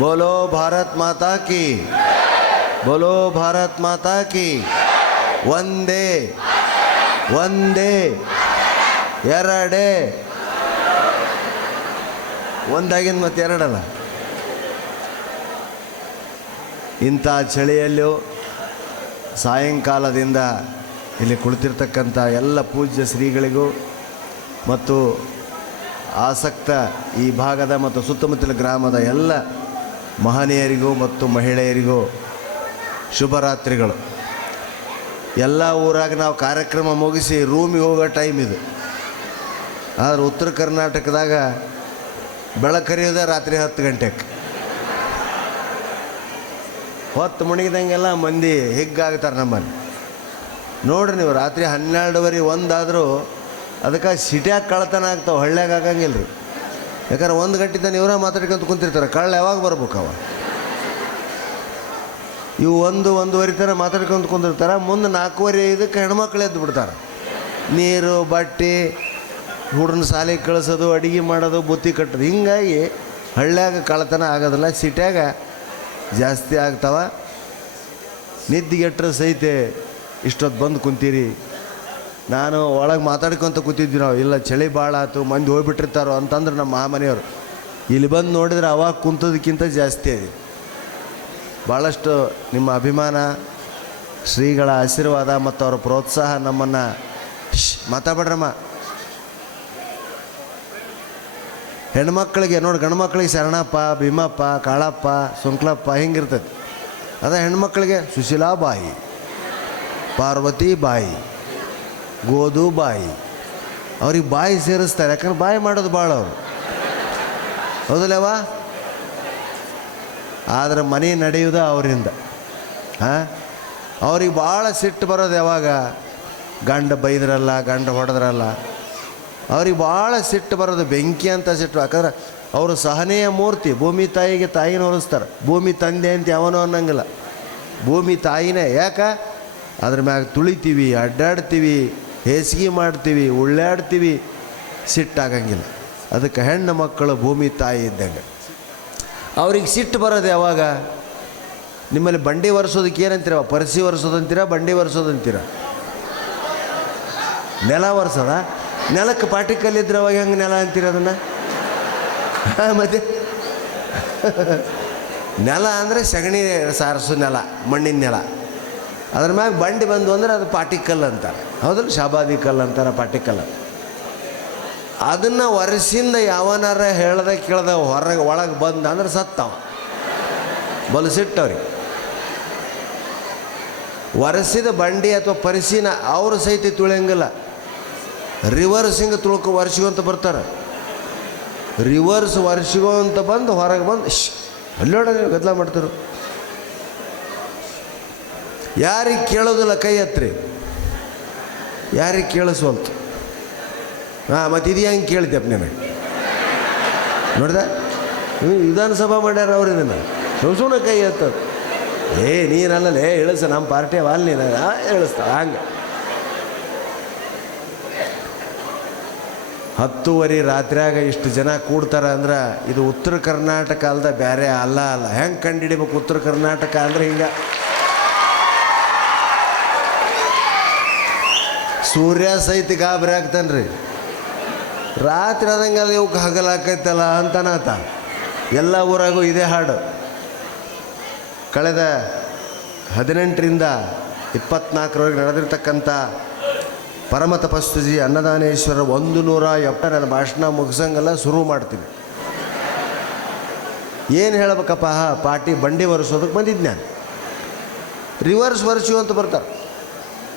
બોલો ભારત માતા કી બોલો ભારત માતા કી ಒಂದೇ ಒಂದೇ ಎರಡೇ। ಒಂದಾಗಿಂದ ಮತ್ತೆ ಎರಡಲ್ಲ. ಇಂಥ ಚಳಿಯಲ್ಲೂ ಸಾಯಂಕಾಲದಿಂದ ಇಲ್ಲಿ ಕುಳಿತಿರ್ತಕ್ಕಂಥ ಎಲ್ಲ ಪೂಜ್ಯ ಶ್ರೀಗಳಿಗೂ ಮತ್ತು ಆಸಕ್ತ ಈ ಭಾಗದ ಮತ್ತು ಸುತ್ತಮುತ್ತಲ ಗ್ರಾಮದ ಎಲ್ಲ ಮಹನೀಯರಿಗೂ ಮತ್ತು ಮಹಿಳೆಯರಿಗೂ ಶುಭರಾತ್ರಿಗಳು. ಎಲ್ಲ ಊರಾಗ ನಾವು ಕಾರ್ಯಕ್ರಮ ಮುಗಿಸಿ ರೂಮಿಗೆ ಹೋಗೋ ಟೈಮ್ ಇದು. ಆದರೆ ಉತ್ತರ ಕರ್ನಾಟಕದಾಗ ಬೆಳಕರಿಯೋದ ರಾತ್ರಿ ಹತ್ತು ಗಂಟೆಗೆ ಹೊತ್ತು ಮುಣಗಿದಂಗೆಲ್ಲ ಮಂದಿ ಹಿಗ್ಗಾಗ್ತಾರೆ ನಮ್ಮಲ್ಲಿ. ನೋಡ್ರಿ ನೀವು ರಾತ್ರಿ ಹನ್ನೆರಡುವರೆ ಒಂದಾದರೂ ಅದಕ್ಕೆ ಸಿಟ್ಯಾಗ ಕಳ್ತನ ಆಗ್ತಾವೆ, ಹಳ್ಳ್ಯಾಗ ಆಗಂಗಿಲ್ಲ ರೀ ಯಾಕಂದ್ರೆ ಒಂದು ಗಂಟೆ ತನಕ ಇವರ ಮಾತಾಡ್ಕೊಂತ ಕುಂತಿರ್ತಾರೆ. ಕಳ್ಳ ಯಾವಾಗ ಬರ್ಬೇಕು ಅವ? ಇವು ಒಂದು, ಒಂದೂವರೆ ಥರ ಮಾತಾಡ್ಕೊಂತ ಕುಂದಿರ್ತಾರೆ. ಮುಂದೆ ನಾಲ್ಕೂವರೆ ಇದಕ್ಕೆ ಹೆಣ್ಮಕ್ಳು ಎದ್ದು ಬಿಡ್ತಾರೆ. ನೀರು, ಬಟ್ಟೆ ಹುಡ್ರನ್ನ ಶಾಲೆಗೆ ಕಳಿಸೋದು, ಅಡುಗೆ ಮಾಡೋದು, ಬುತ್ತಿ ಕಟ್ಟೋದು. ಹಿಂಗಾಗಿ ಹಳ್ಳ್ಯಾಗ ಕಳ್ಳತನ ಆಗೋದಿಲ್ಲ. ಸಿಟ್ಯಾಗ ಜಾಸ್ತಿ ಆಗ್ತಾವ. ನಿದ್ದೆಗೆಟ್ರೆ ಸಹಿತ ಇಷ್ಟೊತ್ತು ಬಂದು ಕುಂತೀರಿ. ನಾನು ಒಳಗೆ ಮಾತಾಡ್ಕೊತ ಕೂತಿದ್ವಿ ನಾವು. ಇಲ್ಲ, ಚಳಿ ಭಾಳ ಆಯ್ತು ಮಂದಿ ಹೋಗ್ಬಿಟ್ಟಿರ್ತಾರೋ ಅಂತಂದ್ರೆ ನಮ್ಮ ಮಾಮನೆಯವರು. ಇಲ್ಲಿ ಬಂದು ನೋಡಿದ್ರೆ ಅವಾಗ ಕುಂತದಕ್ಕಿಂತ ಜಾಸ್ತಿ ಭಾಳಷ್ಟು ನಿಮ್ಮ ಅಭಿಮಾನ, ಶ್ರೀಗಳ ಆಶೀರ್ವಾದ ಮತ್ತು ಅವರ ಪ್ರೋತ್ಸಾಹ ನಮ್ಮನ್ನು ಮಾತಾಡ್ಬೇಡ್ರಮ್ಮ ಹೆಣ್ಮಕ್ಳಿಗೆ ನೋಡಿ, ಗಂಡ್ಮಕ್ಳಿಗೆ ಶರಣಪ್ಪ, ಭೀಮಪ್ಪ, ಕಾಳಪ್ಪ, ಸುಂಕ್ಲಪ್ಪ ಹಿಂಗಿರ್ತೈತಿ ಅದ ಹೆಣ್ಮಕ್ಳಿಗೆ ಸುಶೀಲಾ ಬಾಯಿ, ಪಾರ್ವತಿ ಬಾಯಿ. ಗೋದು ಬಾಯಿ. ಅವ್ರಿಗೆ ಬಾಯಿ ಸೇರಿಸ್ತಾರೆ, ಯಾಕಂದ್ರೆ ಬಾಯಿ ಮಾಡೋದು ಭಾಳ ಅವರು. ಹೌದಲ್ಲವಾ? ಆದರೆ ಮನೆ ನಡೆಯೋದು ಅವರಿಂದ. ಹಾಂ? ಅವ್ರಿಗೆ ಭಾಳ ಸಿಟ್ಟು ಬರೋದು ಯಾವಾಗ? ಗಂಡ ಬೈದ್ರಲ್ಲ, ಗಂಡ ಹೊಡೆದ್ರಲ್ಲ. ಅವ್ರಿಗೆ ಭಾಳ ಸಿಟ್ಟು ಬರೋದು, ಬೆಂಕಿ ಅಂತ ಸಿಟ್ಟು. ಯಾಕಂದ್ರೆ ಅವರು ಸಹನೆಯ ಮೂರ್ತಿ, ಭೂಮಿ ತಾಯಿಗೆ ತಾಯಿನ ಹೊರಿಸ್ತಾರೆ ಭೂಮಿ ತಂದೆ ಅಂತ ಯಾವನೋ ಅನ್ನಂಗಿಲ್ಲ. ಭೂಮಿ ತಾಯಿನೇ, ಯಾಕ? ಅದ್ರ ಮ್ಯಾಗ ತುಳಿತೀವಿ, ಅಡ್ಡಾಡ್ತೀವಿ. ಹೇಸಿಗೆ ಮಾಡ್ತೀವಿ, ಉಳ್ಳಾಡ್ತೀವಿ, ಸಿಟ್ಟಾಗಂಗಿಲ್ಲ. ಅದಕ್ಕೆ ಹೆಣ್ಣು ಮಕ್ಕಳು ಭೂಮಿ ತಾಯಿ ಇದ್ದಂಗೆ. ಅವ್ರಿಗೆ ಸಿಟ್ಟು ಬರೋದು ಯಾವಾಗ? ನಿಮ್ಮಲ್ಲಿ ಬಂಡಿ ಒರೆಸೋದಕ್ಕೆ ಏನಂತೀರ? ಪರಿಸಿ ಒರೆಸೋದಂತೀರ ಬಂಡಿ ಒರೆಸೋದಂತೀರ ನೆಲ ಒರೆಸೋದ? ನೆಲಕ್ಕೆ ಪಾಟಿಕಲ್ಲಿದ್ರೆ ಅವಾಗ ಹೆಂಗೆ ನೆಲ ಅಂತೀರ ಅದನ್ನು? ಮತ್ತೆ? ನೆಲ ಅಂದರೆ ಸಗಣಿ ಸಾರಿಸೋ ನೆಲ, ಮಣ್ಣಿನ ನೆಲ. ಅದ್ರ ಮ್ಯಾಗ ಬಂಡಿ ಬಂದು ಅಂದ್ರೆ ಅದು ಪಾಟಿಕಲ್ ಅಂತಾರೆ. ಹೌದಲ್ಲ? ಶಾಬಾದಿ ಕಲ್ ಅಂತಾರೆ ಪಾಟಿಕಲ್ ಅದನ್ನು ವರ್ಷಿಂದ ಯಾವನಾರ ಹೇಳ್ದೆ ಕೇಳ್ದ ಹೊರಗೆ ಒಳಗೆ ಬಂದ ಅಂದ್ರೆ ಸತ್ತವ ಬಲಸಿಟ್ಟವ್ರಿ. ಒರೆಸಿದ ಬಂಡಿ ಅಥವಾ ಪರಿಸಿನ ಅವರು ಸಹಿತ ತುಳಿಯಂಗಿಲ್ಲ. ರಿವರ್ಸಿಂಗ್ ತುಳ್ಕೊ ತುಳ್ಕೊ ವರ್ಷಿಗೊಂತ ಬರ್ತಾರೆ. ರಿವರ್ಸ್ ವರ್ಷಿಗೊಂತ ಬಂದು ಹೊರಗೆ ಬಂದು ಶ್ ಅಲ್ಲೋಡ ಗದ್ದಲ ಮಾಡ್ತಾರೆ ಯಾರಿಗೆ ಕೇಳೋದಿಲ್ಲ ಕೈ ಹತ್ರಿ ಯಾರಿಗೆ ಕೇಳಿಸ್ವಂತು? ಹಾಂ, ಮತ್ತು ಇದು ಹೆಂಗೆ ಕೇಳಿದ್ದೆಪ್ಪ ನಿನಗೆ? ನೋಡ್ದ? ವಿಧಾನಸಭಾ ಮಾಡ್ಯಾರ ಅವ್ರು ಇದನ್ನು. ಸುಮ್ಮನೆ ಕೈ ಎತ್ತ ಏ, ನೀನಲ್ಲಲೇ ಇಳಿಸ ನಮ್ಮ ಪಾರ್ಟಿ ಅಲ್ಲ ನೀನು? ಇಳಿಸ್ತ ಹಂಗೆ. ಹತ್ತುವರೆ ರಾತ್ರಿಯಾಗ ಇಷ್ಟು ಜನ ಕೂಡ್ತಾರೆ ಅಂದ್ರೆ ಇದು ಉತ್ತರ ಕರ್ನಾಟಕ ಅಲ್ದ ಬೇರೆ ಅಲ್ಲ ಅಲ್ಲ. ಹೆಂಗೆ ಕಂಡುಹಿಡಿಬೇಕು ಉತ್ತರ ಕರ್ನಾಟಕ ಅಂದ್ರೆ ಹಿಂಗೆ? ಸೂರ್ಯ ಸಹಿತ ಗಾಬರಿ ಆಗ್ತಾನೆ ರೀ ರಾತ್ರಿ ಆದಂಗೆಲ್ಲ ಇವಕ್ಕೆ ಹಗಲಾಕೈತಲ್ಲ ಅಂತನಾತ ಎಲ್ಲ ಊರಾಗೂ ಇದೇ ಹಾಡು. ಕಳೆದ ಹದಿನೆಂಟರಿಂದ ಇಪ್ಪತ್ನಾಲ್ಕರವರೆಗೆ ನಡೆದಿರ್ತಕ್ಕಂಥ ಪರಮ ತಪಸ್ವಿಜಿ ಅನ್ನದಾನೇಶ್ವರ ಒಂದು ನೂರ ಎಪ್ಪ ಭಾಷಣ ಮುಗಿಸಂಗೆಲ್ಲ ಶುರು ಮಾಡ್ತೀನಿ. ಏನು ಹೇಳ್ಬೇಕಪ್ಪ? ಪಾಟಿ ಬಂಡಿ ಒರೆಸೋದಕ್ಕೆ ಬಂದಿದ್ದೆ ನಾನು ರಿವರ್ಸ್ ಒರೆಸು ಅಂತ ಬರ್ತಾರೆ.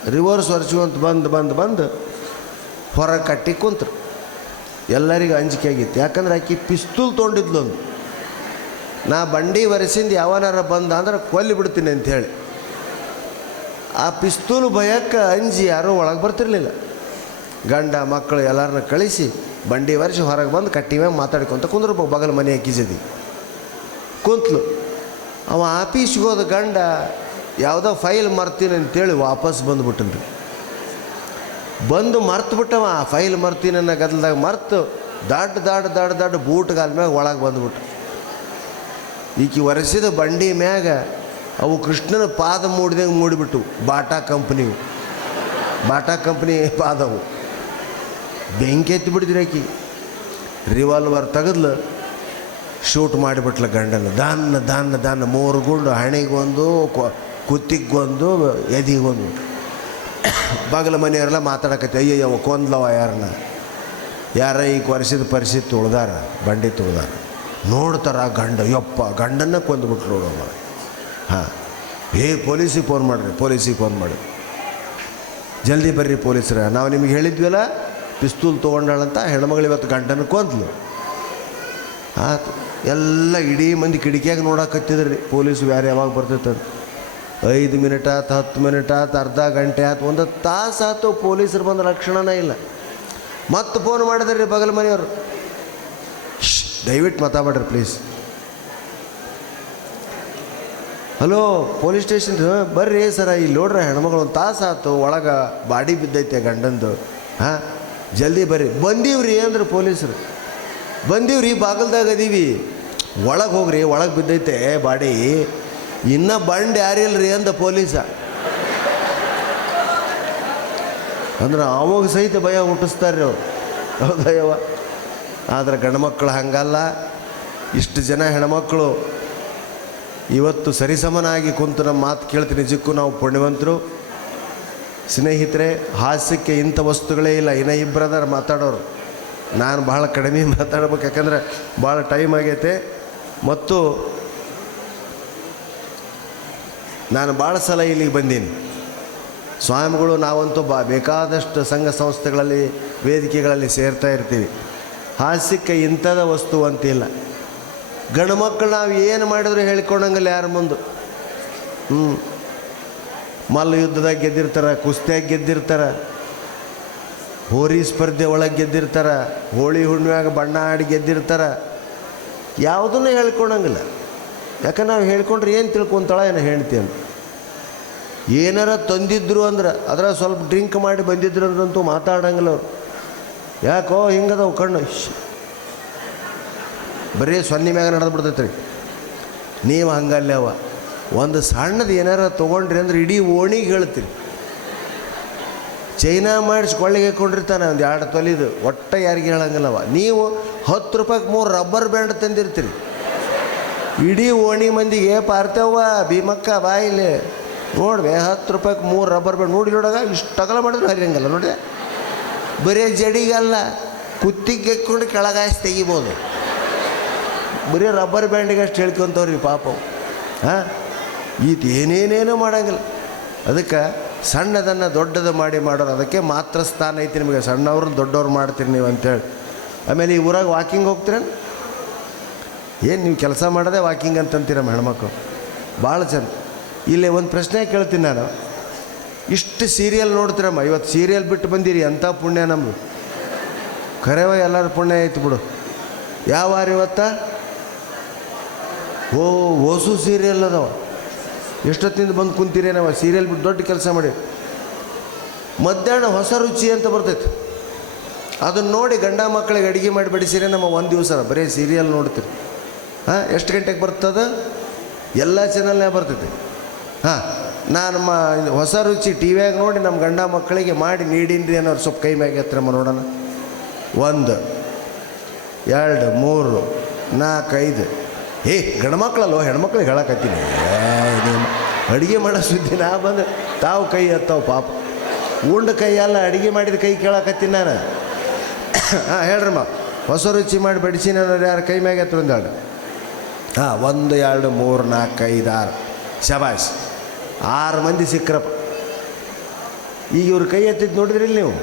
ರಿವರ್ಸ್ ಹೊರಚುವಂತ ಬಂದು ಬಂದು ಬಂದು ಹೊರಗೆ ಕಟ್ಟಿ ಕುಂತ್ರು. ಎಲ್ಲರಿಗೂ ಅಂಜಿಕೆ ಆಗಿತ್ತು ಯಾಕಂದ್ರೆ ಆಕಿ ಪಿಸ್ತೂಲ್ ತೊಗೊಂಡಿದ್ಲೊಂದು ನಾ ಬಂಡಿ ಒರೆಸಿಂದ ಯಾವನಾರ ಬಂದ ಅಂದ್ರೆ ಕೊಲ್ಲಿ ಬಿಡ್ತೀನಿ ಅಂತ ಹೇಳಿ. ಆ ಪಿಸ್ತೂಲ್ ಭಯಕ್ಕೆ ಅಂಜಿ ಯಾರೂ ಒಳಗೆ ಬರ್ತಿರ್ಲಿಲ್ಲ. ಗಂಡ, ಮಕ್ಕಳು ಎಲ್ಲರನ್ನ ಕಳಿಸಿ ಬಂಡಿ ಒರೆಸಿ ಹೊರಗೆ ಬಂದು ಕಟ್ಟಿ ಮ್ಯಾಗ ಮಾತಾಡ್ಕೊಂತ ಕುಂದ್ರು ಬಗಲ್ ಮನೆ ಹಾಕಿಸಿದಿ ಕುಂತ್ಲು. ಅವ ಆಫೀಸ್ಗೆ ಹೋದ ಗಂಡ ಯಾವುದೋ ಫೈಲ್ ಮರ್ತೀನಿ ಅಂತೇಳಿ ವಾಪಸ್ ಬಂದುಬಿಟ್ಟನ್ರಿ ಬಂದು ಮರ್ತು ಬಿಟ್ಟವ ಆ ಫೈಲ್ ಮರ್ತೀನಿ ಅನ್ನೋ ಗದ್ದಲ್ದಾಗ ಮರ್ತು ದಾಡ್ ದಾಡ್ ದಾಡ್ ದಾಡ್ ಬೂಟ್ ಮ್ಯಾಗ ಒಳಗೆ ಬಂದ್ಬಿಟ್ಟು. ಈಕಿ ಒರೆಸಿದ ಬಂಡಿ ಮ್ಯಾಗ ಅವು ಕೃಷ್ಣನ ಪಾದ ಮೂಡಿದಂಗೆ ಮೂಡಿಬಿಟ್ಟು ಬಾಟಾ ಕಂಪ್ನಿ ಬಾಟಾ ಕಂಪ್ನಿ ಪಾದವು. ಬೆಂಕಿ ಎತ್ತಿ ಬಿಡಿದ್ರಿ ಆಕಿ. ರಿವಾಲ್ವರ್ ತೆಗೆದ್ಲು ಶೂಟ್ ಮಾಡಿಬಿಟ್ಲ ಗಂಡನ. ದಾನ್ನ ದಾನ್ನ ದಾನ್ನ ಮೂರು ಗುಂಡು ಹಣೆಗೊಂದು ಕೊ- ಕುತ್ತಿಗೊಂದು ಎದಿಗೊಂದು. ಬಾಗಿಲ ಮನೆಯವರೆಲ್ಲ ಮಾತಾಡಕತ್ತೆ ಅಯ್ಯಯ್ಯವ ಕೊಂದ್ಲವ ಯಾರನ್ನ? ಯಾರ ಈಗ ವರ್ಷದ ಪರಿಸ್ಥಿತಿ ತುಳ್ದಾರ, ಬಂಡಿ ತುಳ್ದಾರ. ನೋಡ್ತಾರ ಗಂಡ, ಯಪ್ಪ, ಗಂಡನ್ನ ಕೊಂದ್ಬಿಟ್ರು ನೋಡಮ್ಮ ಹಾಂ. ಏ, ಪೊಲೀಸಿಗೆ ಫೋನ್ ಮಾಡಿರಿ, ಪೊಲೀಸಿಗೆ ಫೋನ್ ಮಾಡಿ. ಜಲ್ದಿ ಬರ್ರಿ ಪೊಲೀಸರ. ನಾವು ನಿಮಗೆ ಹೇಳಿದ್ವಲ್ಲ, ಪಿಸ್ತೂಲ್ ತೊಗೊಂಡಾಳಂತ ಹೆಣ್ಮಗಳು ಇವತ್ತು ಗಂಡನ ಕೊಂದ್ಲು. ಆತು, ಎಲ್ಲ ಇಡೀ ಮಂದಿ ಕಿಡಿಕಿಯಾಗಿ ನೋಡಕತ್ತಿದ್ರಿ. ಪೊಲೀಸ್ ಯಾರು ಯಾವಾಗ ಬರ್ತೈತೆ ಐದು ಮಿನಿಟ್ ಆತು, ಹತ್ತು ಮಿನಿಟ್ ಆತು, ಅರ್ಧ ಗಂಟೆ ಆತು, ಒಂದು ತಾಸು ಆತು ಪೊಲೀಸರು ಬಂದ ಲಕ್ಷಣನೇ ಇಲ್ಲ. ಮತ್ತೆ ಫೋನ್ ಮಾಡಿದ್ರಿ ಬಗಲ್ ಮನೆಯವರು. ದಯವಿಟ್ಟು ಮಾತಾಡ್ರಿ ಪ್ಲೀಸ್ ಹಲೋ ಪೊಲೀಸ್ ಸ್ಟೇಷನ್ ಬರ್ರಿ ಸರ, ಇಲ್ಲಿ ನೋಡ್ರಿ ಹೆಣ್ಮಗಳು ಒಂದು ತಾಸು ಆಯ್ತು ಒಳಗೆ ಬಾಡಿ ಬಿದ್ದೈತೆ ಗಂಡಂದು. ಹಾಂ, ಜಲ್ದಿ ಬರ್ರಿ. ಬಂದೀವ್ರಿ ಅಂದ್ರೆ ಪೊಲೀಸರು. ಬಂದೀವ್ರಿ, ಬಾಗಲ್ದಾಗ ಅದೀವಿ. ಒಳಗೆ ಹೋಗ್ರಿ, ಒಳಗೆ ಬಿದ್ದೈತೆ ಬಾಡಿ. ಇನ್ನೂ ಬಂಡ್ ರೀ ಅಂದ ಪೊಲೀಸ. ಅಂದ್ರೆ ಅವಾಗ ಸಹಿತ ಭಯ ಹುಟ್ಟಿಸ್ತಾರೆ ಅವ್ರು. ಹೌದಯ್ಯವ ಆದರೆ ಗಂಡ್ಮಕ್ಳು ಹಂಗಲ್ಲ. ಇಷ್ಟು ಜನ ಹೆಣ್ಮಕ್ಳು ಇವತ್ತು ಸರಿಸಮನಾಗಿ ಕುಂತು ನಮ್ಮ ಮಾತು ಕೇಳ್ತೀನಿ ನಿಜಕ್ಕೂ ನಾವು ಪುಣ್ಯವಂತರು. ಸ್ನೇಹಿತರೆ, ಹಾಸ್ಯಕ್ಕೆ ಇಂಥ ವಸ್ತುಗಳೇ ಇಲ್ಲ. ಇನ್ನ ಇಬ್ಬರದಾರ ಮಾತಾಡೋರು. ನಾನು ಭಾಳ ಕಡಿಮೆ ಮಾತಾಡ್ಬೇಕು. ಯಾಕಂದ್ರೆ ಭಾಳ ಟೈಮ್ ಆಗೈತೆ. ಮತ್ತು ನಾನು ಭಾಳ ಸಲ ಇಲ್ಲಿಗೆ ಬಂದೀನಿ. ಸ್ವಾಮಿಗಳು ನಾವಂತೂ ಬಾ, ಬೇಕಾದಷ್ಟು ಸಂಘ ಸಂಸ್ಥೆಗಳಲ್ಲಿ, ವೇದಿಕೆಗಳಲ್ಲಿ ಸೇರ್ತಾ ಇರ್ತೀವಿ. ಹಾಸ್ಯಕ್ಕೆ ಇಂಥದ ವಸ್ತು ಅಂತಿಲ್ಲ. ಗಂಡು ಮಕ್ಕಳು ನಾವು ಏನು ಮಾಡಿದ್ರು ಹೇಳ್ಕೊಂಡಂಗಿಲ್ಲ ಯಾರ ಮುಂದೆ. ಹ್ಞೂ ಮಲ್ಲ ಯುದ್ಧದಾಗ ಗೆದ್ದಿರ್ತಾರೆ, ಕುಸ್ತಿಯಾಗಿ ಗೆದ್ದಿರ್ತಾರೆ, ಹೋರಿ ಸ್ಪರ್ಧೆ ಒಳಗೆ ಗೆದ್ದಿರ್ತಾರೆ, ಹೋಳಿ ಹುಣ್ಣಿಮ್ಯಾಗ ಬಣ್ಣ ಆಡಿ ಗೆದ್ದಿರ್ತಾರೆ. ಯಾವುದನ್ನು ಹೇಳ್ಕೊಳಂಗಿಲ್ಲ ಯಾಕಂದ್ರೆ ನಾವು ಹೇಳ್ಕೊಂಡ್ರೆ ಏನು ತಿಳ್ಕೊಂತಾಳ ಏನು ಹೇಳ್ತೀನಿ ಏನಾರ ತಂದಿದ್ರು ಅಂದ್ರೆ ಅದರ ಸ್ವಲ್ಪ ಡ್ರಿಂಕ್ ಮಾಡಿ ಬಂದಿದ್ರು ಅಂದ್ರಂತೂ ಮಾತಾಡಂಗಿಲ್ಲ ಅವ್ರು. ಯಾಕೋ ಹಿಂಗದವು ಕಣ್ಣು. ಬರೀ ಸೊನ್ನೆ ಮ್ಯಾಗ ನಡೆದು ಬಿಡ್ತೈತೆ ರೀ ನೀವು ಹಂಗಲ್ಲವ ಒಂದು ಸಣ್ಣದು ಏನಾರ ತೊಗೊಂಡ್ರಿ ಅಂದ್ರೆ ಇಡೀ ಓಣಿಗೆ ಹೇಳ್ತೀರಿ. ಚೈನಾ ಮಾಡಿಸಿ ಕೊಳ್ಳಿಗೆ ಹಾಕೊಂಡಿರ್ತಾನೆ ಒಂದು ಎರಡು ತೊಲಿದು. ಒಟ್ಟ ಯಾರಿಗೆ ಹೇಳಂಗಿಲ್ಲವ ನೀವು ಹತ್ತು ರೂಪಾಯಿಗೆ ಮೂರು ರಬ್ಬರ್ ಬ್ಯಾಂಡ್ ತಂದಿರ್ತೀರಿ. ಇಡೀ ಓಣಿ ಮಂದಿಗೆ ಪಾರ್ತವ್ವ ಭೀಮಕ್ಕ ಬಾಯಿಲೆ. ನೋಡ್ವೆ ಹತ್ತು ರೂಪಾಯಿಗೆ ಮೂರು ರಬ್ಬರ್ ಬ್ಯಾಂಡ್ ನೋಡಿ ನೋಡಾಗ ಇಷ್ಟು ಅಗಲ ಮಾಡಿದ್ರು ಹರಿಯಂಗಲ್ಲ ನೋಡಿ ಬರೀ ಜಡಿಗಲ್ಲ. ಕುತ್ತಿಗೆ ಎಕ್ಕೊಂಡು ಕೆಳಗಾಯಿಸಿ ತೆಗಿಬೋದು. ಬರೀ ರಬ್ಬರ್ ಬ್ಯಾಂಡಿಗೆ ಅಷ್ಟು ಹೇಳ್ಕೊಂತವ್ರಿ ಪಾಪ ಹಾಂ? ಈತ ಏನೇನೇನು ಮಾಡಂಗಿಲ್ಲ. ಅದಕ್ಕೆ ಸಣ್ಣದನ್ನು ದೊಡ್ಡದು ಮಾಡಿ ಮಾಡೋರು, ಅದಕ್ಕೆ ಮಾತ್ರ ಸ್ಥಾನ ಐತಿ ನಿಮಗೆ. ಸಣ್ಣವ್ರನ್ನ ದೊಡ್ಡವ್ರು ಮಾಡ್ತೀರಿ ನೀವು ಅಂತೇಳಿ ಆಮೇಲೆ ಈ ಊರಾಗ ವಾಕಿಂಗ್ ಹೋಗ್ತೀರೇನು? ಏನು ನೀವು ಕೆಲಸ ಮಾಡೋದೇ ವಾಕಿಂಗ್ ಅಂತಂತೀರ ಹೆಣ್ಮಕ್ಳು? ಭಾಳ ಚೆಂದ. ಇಲ್ಲಿ ಒಂದು ಪ್ರಶ್ನೆ ಕೇಳ್ತೀನಿ ನಾನು. ಇಷ್ಟು ಸೀರಿಯಲ್ ನೋಡ್ತೀರಮ್ಮ ಇವತ್ತು ಸೀರಿಯಲ್ ಬಿಟ್ಟು ಬಂದಿರಿ ಅಂಥ ಪುಣ್ಯ ನಮ್ಮದು ಕರೆವ ಎಲ್ಲರ ಪುಣ್ಯ ಐತು ಬಿಡು. ಯಾವ ಇವತ್ತ? ಓ ಓಸು ಸೀರಿಯಲ್ ಅದಾವ. ಎಷ್ಟೊತ್ತಿಂದ ಬಂದು ಕುಂತೀರಿ ನಾವು? ಸೀರಿಯಲ್ ಬಿಟ್ಟು ದೊಡ್ಡ ಕೆಲಸ ಮಾಡಿ. ಮಧ್ಯಾಹ್ನ ಹೊಸ ರುಚಿ ಅಂತ ಬರ್ತೈತೆ. ಅದನ್ನು ನೋಡಿ ಗಂಡ ಮಕ್ಕಳಿಗೆ ಅಡುಗೆ ಮಾಡಿ ಬಡಿಸಿರಿ ನಮ್ಮ ಒಂದು ದಿವಸ ಬರೀ ಸೀರಿಯಲ್ ನೋಡ್ತೀರಿ. ಹಾಂ, ಎಷ್ಟು ಗಂಟೆಗೆ ಬರ್ತದ? ಎಲ್ಲ ಚಾನಲ್ನಾಗ ಬರ್ತೈತಿ. ಹಾಂ, ನಾನು ಮ ಹೊಸ ರುಚಿ ಟಿ ವಿಯಾಗ ನೋಡಿ ನಮ್ಮ ಗಂಡ ಮಕ್ಕಳಿಗೆ ಮಾಡಿ ನೀಡಿನ್ರಿ ಅನ್ನೋರು ಸ್ವಲ್ಪ ಕೈ ಮ್ಯಾಗೆ ಹತ್ರಮ್ಮ ನೋಡೋಣ. ಒಂದು, ಎರಡು, ಮೂರು, ನಾಲ್ಕು, ಐದು. ಏ ಹೆಣ್ಣು ಹೆಣ್ಮಕ್ಳಿಗೆ ಹೇಳಕತ್ತೀನಿ. ಅಡುಗೆ ಮಾಡೋ ಸುದ್ದಿ ನಾ ಬಂದು ತಾವು ಕೈ ಎತ್ತಾವ ಪಾಪ. ಉಂಡ ಕೈ ಅಲ್ಲ, ಅಡುಗೆ ಮಾಡಿದ ಕೈ ಕೇಳಕತ್ತೀನಿ ನಾನು. ಹಾಂ ಹೇಳ್ರಮ್ಮ ಹೊಸ ರುಚಿ ಮಾಡಿ ಬಡಿಸಿನ ಯಾರು ಕೈ ಮ್ಯಾಗೆ ಹತ್ರ ಒಂದು ಹಾಂ, ಒಂದು, ಎರಡು, ಮೂರು, ನಾಲ್ಕು, ಐದು, ಆರು. ಶಬಾಷ್, ಆರು ಮಂದಿ ಸಿಕ್ರಪ್ಪ ಈಗ ಇವ್ರ ಕೈ ಎತ್ತಿದ್ದು ನೋಡಿದ್ರಿ ನೀವು?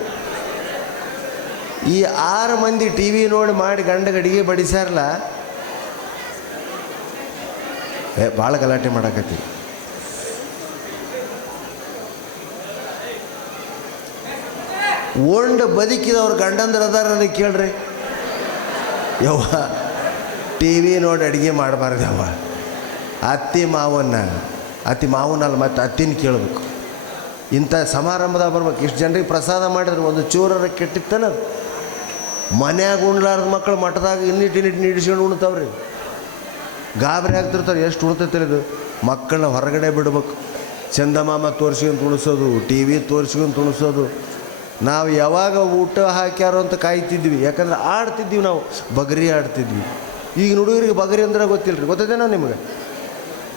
ಈ ಆರು ಮಂದಿ ಟಿ ವಿ ನೋಡಿ ಮಾಡಿ ಗಂಡಗೆ ಅಡಿಗೆ ಬಡಿಸ್ಯಾರಲ್ಲ? ಏ ಭಾಳ ಗಲಾಟೆ ಮಾಡಕತ್ತಿ. ಓಂಡ್ ಬದುಕಿದವ್ರು ಗಂಡಂದ್ರ ಅದಾರ ಕೇಳ್ರಿ. ಯವ್ವ ಟಿ ವಿ ನೋಡಿ ಅಡುಗೆ ಮಾಡಬಾರ್ದವ ಅತ್ತಿ ಮಾವನ್ನ, ಅತ್ತಿ ಮಾವನಲ್ಲ ಮತ್ತು ಅತ್ತಿನ ಕೇಳಬೇಕು. ಇಂಥ ಸಮಾರಂಭದಾಗ ಬರ್ಬೇಕು. ಇಷ್ಟು ಜನರಿಗೆ ಪ್ರಸಾದ ಮಾಡಿದ್ರೆ ಒಂದು ಚೂರರ ಕೆಟ್ಟಿತ್ತನ ಮನ್ಯಾಗ ಉಣ್ಲಾರ್ದ ಮಕ್ಕಳು ಮಠದಾಗ ಇನ್ನಿಟ್ಟು ಇನ್ನಿಟ್ಟು ನೀಡಿಸ್ಕೊಂಡು ಉಣ್ತಾವ್ರಿ. ಗಾಬರಿ ಆಗ್ತಿರ್ತಾರೆ ಎಷ್ಟು ಉಳ್ತೈತೆ ಇದು. ಮಕ್ಕಳನ್ನ ಹೊರಗಡೆ ಬಿಡ್ಬೇಕು. ಚಂದಮಾಮ ತೋರಿಸ್ಕೊಂಡು ತುಣಿಸೋದು ಟಿ ವಿ ತೋರಿಸ್ಕೊಂಡು ತುಣಿಸೋದು ನಾವು ಯಾವಾಗ ಊಟ ಹಾಕ್ಯಾರೋ ಅಂತ ಕಾಯ್ತಿದ್ವಿ. ಯಾಕಂದ್ರೆ ಆಡ್ತಿದ್ವಿ ನಾವು. ಬಗರಿ ಆಡ್ತಿದ್ವಿ. ಈಗ ಹುಡುಗರಿಗೆ ಬಗರಿ ಅಂದ್ರೆ ಗೊತ್ತಿಲ್ಲ ರೀ ಗೊತ್ತದೇನೋ ನಿಮಗೆ?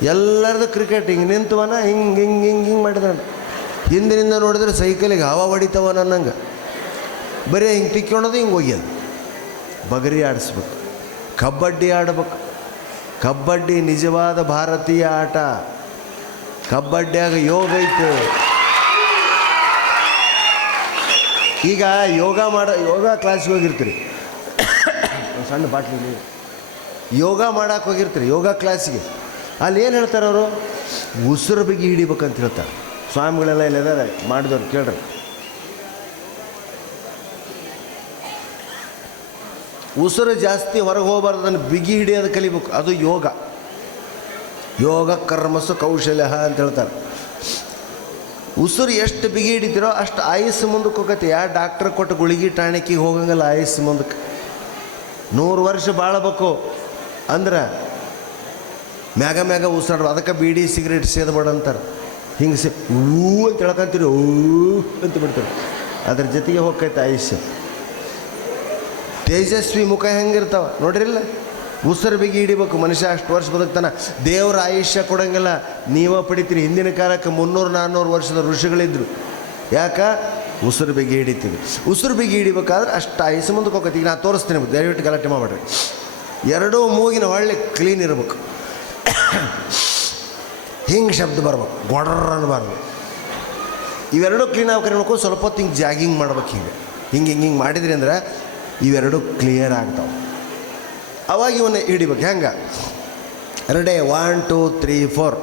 ಎಲ್ಲರದು ಕ್ರಿಕೆಟ್ ಹಿಂಗೆ ನಿಂತವನ ಹಿಂಗೆ ಹಿಂಗೆ ಹಿಂಗೆ ಹಿಂಗೆ ಮಾಡಿದಾನೆ ಹಿಂದಿನಿಂದ ನೋಡಿದ್ರೆ ಸೈಕಲಿಗೆ ಹವಾ ಹೊಡಿತವ ನನ್ನಂಗೆ ಬರೀ ಹಿಂಗೆ ತಿಕ್ಕೊಳೋದು ಹಿಂಗೆ ಒಗ್ಯೋದು. ಬಗರಿ ಆಡಿಸ್ಬೇಕು. ಕಬಡ್ಡಿ ಆಡ್ಬೇಕು. ಕಬಡ್ಡಿ ನಿಜವಾದ ಭಾರತೀಯ ಆಟ. ಕಬಡ್ಡಿಯಾಗ ಯೋಗ ಐತೆ. ಈಗ ಯೋಗ ಮಾಡೋ, ಯೋಗ ಕ್ಲಾಸ್ಗೆ ಹೋಗಿರ್ತೀರಿ. ಸಣ್ಣ ಬಾಟ್ಲಿ ನೀರು. ಯೋಗ ಮಾಡಕ್ಕೆ ಹೋಗಿರ್ತೀರಿ, ಯೋಗ ಕ್ಲಾಸಿಗೆ ಅಲ್ಲಿ ಏನು ಹೇಳ್ತಾರೆ ಅವರು? ಉಸಿರು ಬಗ್ಗೆ ಹಿಡಿಬೇಕಂತ ಹೇಳ್ತಾರೆ. ಸ್ವಾಮಿಗಳೆಲ್ಲ ಇಲ್ಲದಾರೆ ಮಾಡಿದವ್ರು ಕೇಳ್ರಿ. ಉಸಿರು ಜಾಸ್ತಿ ಹೊರಗೆ ಹೋಗಬಾರ್ದು, ಅದನ್ನು ಬಿಗಿ ಹಿಡಿಯೋದು ಕಲಿಬೇಕು. ಅದು ಯೋಗ. ಯೋಗ ಕರ್ಮಸು ಕೌಶಲ್ಯ ಅಂತ ಹೇಳ್ತಾರೆ. ಉಸಿರು ಎಷ್ಟು ಬಿಗಿ ಹಿಡಿತೀರೋ ಅಷ್ಟು ಆಯುಸ್ಸು ಮುಂದಕ್ಕೆ ಹೋಗತ್ತೆ. ಯಾ ಡಾಕ್ಟ್ರ್ ಕೊಟ್ಟು ಗುಳಿಗೆ ಟಾಣಿಕಿಗೆ ಹೋಗಂಗಿಲ್ಲ ಆಯಸ್ಸು ಮುಂದಕ್ಕೆ. ನೂರು ವರ್ಷ ಬಾಳಬೇಕು. ಅಂದ್ರೆ ಮ್ಯಾಗ ಮ್ಯಾಗ ಉಸಿರಾಡ ಅದಕ್ಕೆ ಬೀಡಿ ಸಿಗರೇಟ್ ಸೇದಬೇಡ ಅಂತಾರೆ. ಹಿಂಗೆ ಸೇ ಊ ಅಂತ ಹೇಳ್ಕೊಂತೀರಿ. ಊ ಅಂತ ಬಿಡ್ತಾರೆ. ಅದ್ರ ಜೊತೆಗೆ ಹೋಗ್ತೈತೆ ಆಯುಷ್ಯ. ತೇಜಸ್ವಿ ಮುಖ ಹೆಂಗಿರ್ತಾವ? ನೋಡ್ರಿಲ್ಲ? ಉಸಿರು ಬಿಗಿ ಹಿಡಿಬೇಕು. ಮನುಷ್ಯ ಅಷ್ಟು ವರ್ಷ ಬದುಕ್ತಾನ. ದೇವರ ಆಯುಷ್ಯ ಕೊಡೋಂಗಿಲ್ಲ. ನೀವೇ ಪಡಿತೀರಿ. ಹಿಂದಿನ ಕಾಲಕ್ಕೆ ಮುನ್ನೂರು ನಾನ್ನೂರು ವರ್ಷದ ಋಷಿಗಳಿದ್ರು. ಯಾಕ? ಉಸಿರು ಬಿಗಿ ಹಿಡಿತೀವಿ. ಉಸಿರು ಬಿಗಿ ಹಿಡಿಬೇಕಾದ್ರೆ ಅಷ್ಟು ಆಯುಷ್ಯ ಮುಂದಕ್ಕೆ ಹೋಗ್ತೀವಿ ನಾನು ತೋರಿಸ್ತೀನಿ ದಯವಿಟ್ಟು ಗಲಾಟೆ ಮಾಡಬೇಡ್ರಿ. ಎರಡೂ ಮೂಗಿನ ಒಳ್ಳೆ ಕ್ಲೀನ್ ಇರಬೇಕು. ಹಿಂಗೆ ಶಬ್ದ ಬರ್ಬೇಕು ಗೊಡ್ರ ಅನ್ನಬಾರ್ದು ಇವೆರಡು ಕ್ಲೀನ್ ಆಗ್ಬೇಕು ಸ್ವಲ್ಪ ಹೊತ್ತು ಹಿಂಗೆ ಜಾಗಿಂಗ್ ಮಾಡ್ಬೇಕು ಹಿಂಗೆ. ಹಿಂಗೆ ಹಿಂಗೆ ಹಿಂಗೆ ಮಾಡಿದ್ರಿ ಅಂದ್ರೆ ಇವೆರಡೂ ಕ್ಲಿಯರ್ ಆಗ್ತಾವೆ. ಅವಾಗ ಇವನ್ನ ಹಿಡಿಬೇಕು, ಹೆಂಗೆ? ಎರಡೇ ಒನ್ ಟೂ ತ್ರೀ ಫೋರ್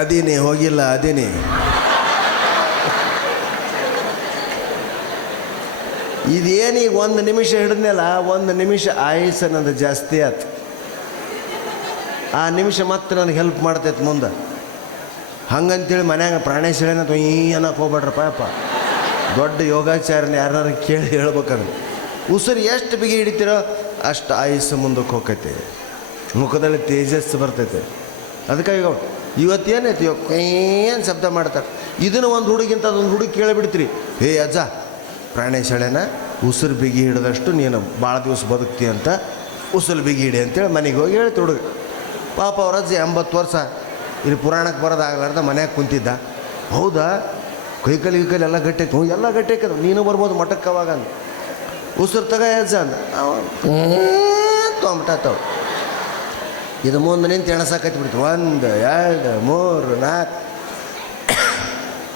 ಅದೀನಿ, ಹೋಗಿಲ್ಲ, ಅದೀನಿ. ಇದೇನೀಗ ಒಂದು ನಿಮಿಷ ಹಿಡಿದ್ನಲ್ಲ, ಒಂದು ನಿಮಿಷ ಆಯಸ್ಸ ನಂದು ಜಾಸ್ತಿ ಆಯ್ತು ಆ ನಿಮಿಷ ಮತ್ತೆ ನನಗೆ ಹೆಲ್ಪ್ ಮಾಡ್ತೈತೆ ಮುಂದೆ. ಹಂಗಂತೇಳಿ ಮನ್ಯಾಗ ಪ್ರಾಣೇಶ ಹೇಳೇನಂತ ಈ ಹೋಗ್ಬೇಡ್ರಪ್ಪ, ಅಪ್ಪ. ದೊಡ್ಡ ಯೋಗಾಚಾರನ ಯಾರು ಕೇಳಿ ಹೇಳ್ಬೇಕಂದ್ರೆ, ಉಸಿರು ಎಷ್ಟು ಬಿಗಿ ಹಿಡಿತೀರೋ ಅಷ್ಟು ಆಯುಸ್ಸು ಮುಂದಕ್ಕೆ ಹೋಗ್ತೈತೆ. ಮುಖದಲ್ಲಿ ತೇಜಸ್ಸು ಬರ್ತೈತೆ. ಅದಕ್ಕಾಗಿ ಇವತ್ತೇನೈತಿ ಏನು ಶಬ್ದ ಮಾಡ್ತಾರೆ? ಇದನ್ನು ಒಂದು ಹುಡುಗಿಂತ ಅದೊಂದು ಹುಡುಗಿ ಕೇಳಿಬಿಡ್ತೀರಿ. ಹೇ ಅಜ್ಜ ಪ್ರಾಣೇಶ್ ಹಳೆನ ಉಸಿರು ಬಿಗಿ ಹಿಡಿದಷ್ಟು ನೀನು ಭಾಳ ದಿವಸ ಬದುಕ್ತಿ ಅಂತ ಉಸಿರು ಬಿಗಿ ಹಿಡಿ ಅಂತೇಳಿ ಮನೆಗೆ ಹೋಗಿ ಹೇಳ್ತಿ ಹುಡುಗ. ಪಾಪ ಅವ್ರ ಅಜ್ಜಿ ಎಂಬತ್ತು ವರ್ಷ ಇಲ್ಲಿ ಪುರಾಣಕ್ಕೆ ಬರೋದಾಗಲಾರ್ದ ಮನ್ಯಾಗ ಕುಂತಿದ್ದ. ಹೌದಾ? ಕೈಕಲಿ ಕೈಕಲಿ ಎಲ್ಲ ಗಟ್ಟಿ ಹ್ಞೂ, ಎಲ್ಲ ಗಟ್ಟಿ ಹಾಕಿದ್ರು ನೀನು ಬರ್ಬೋದು ಮಠಕ್ಕೆ ಅವಾಗ ಉಸಿರು ತಗ ಅಜ್ಜ ಅಂದ. ಅವ ಇದು ಮುಂದೆ ನಿಂತು ಎಣಸಾಕತ್ ಬಿಡ್ತು ಒಂದು, ಎರಡು, ಮೂರು ನಾಲ್ಕು